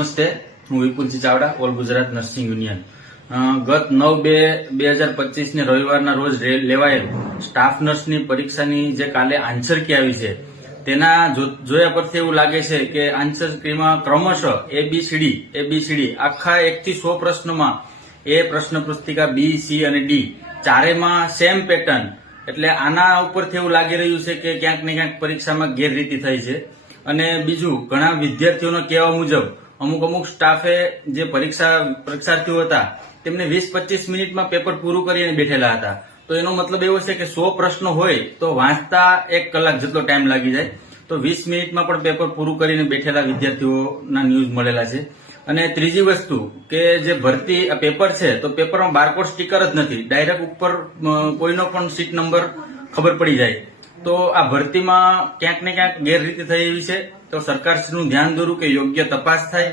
નમસ્તે, હું Vipulji Chavda, all Gujarat nursing union. ગત 9/2/2025 ને રવિવારના રોજ લેવાયેલ સ્ટાફ નર્સની પરીક્ષાની જે કાલે આન્સર કી આવી છે તેના જોયા પરથી એવું લાગે છે કે આન્સર કીમાં ક્રમશઃ એબીસીડી આખા 1 થી 100 પ્રશ્નોમાં એ પ્રશ્ન પુસ્તિકા બી, સી અને ડી ચારેમાં સેમ પેટર્ન. એટલે આના ઉપરથી એવું લાગી રહ્યું છે કે ક્યાંક ને ક્યાંક પરીક્ષામાં ગેરરીતિ થઈ છે. અને બીજું, ઘણા વિદ્યાર્થીઓના કહેવા મુજબ અમુક સ્ટાફે જે પરીક્ષાર્થીઓ હતા તેમને 20-25 મિનિટમાં પેપર પૂરું કરીને બેઠેલા હતા. તો એનો મતલબ એવો છે કે 100 પ્રશ્નો હોય તો વાંચતા 1 કલાક જેટલો ટાઈમ લાગી જાય, તો 20 મિનિટમાં પણ પેપર પૂરું કરીને બેઠેલા વિદ્યાર્થીઓના ન્યૂઝ મળેલા છે. અને ત્રીજી વસ્તુ કે જે ભરતી પેપર છે તો પેપરમાં બારકોડ સ્ટીકર જ નથી, ડાયરેક્ટ ઉપર કોઈનો પણ સીટ નંબર ખબર પડી જાય. તો આ ભરતીમાં ક્યાંક ને ક્યાંક ગેરરીતિ થઈ એવી છે. તો સરકારશ્રીનું ધ્યાન દોરું કે યોગ્ય તપાસ થાય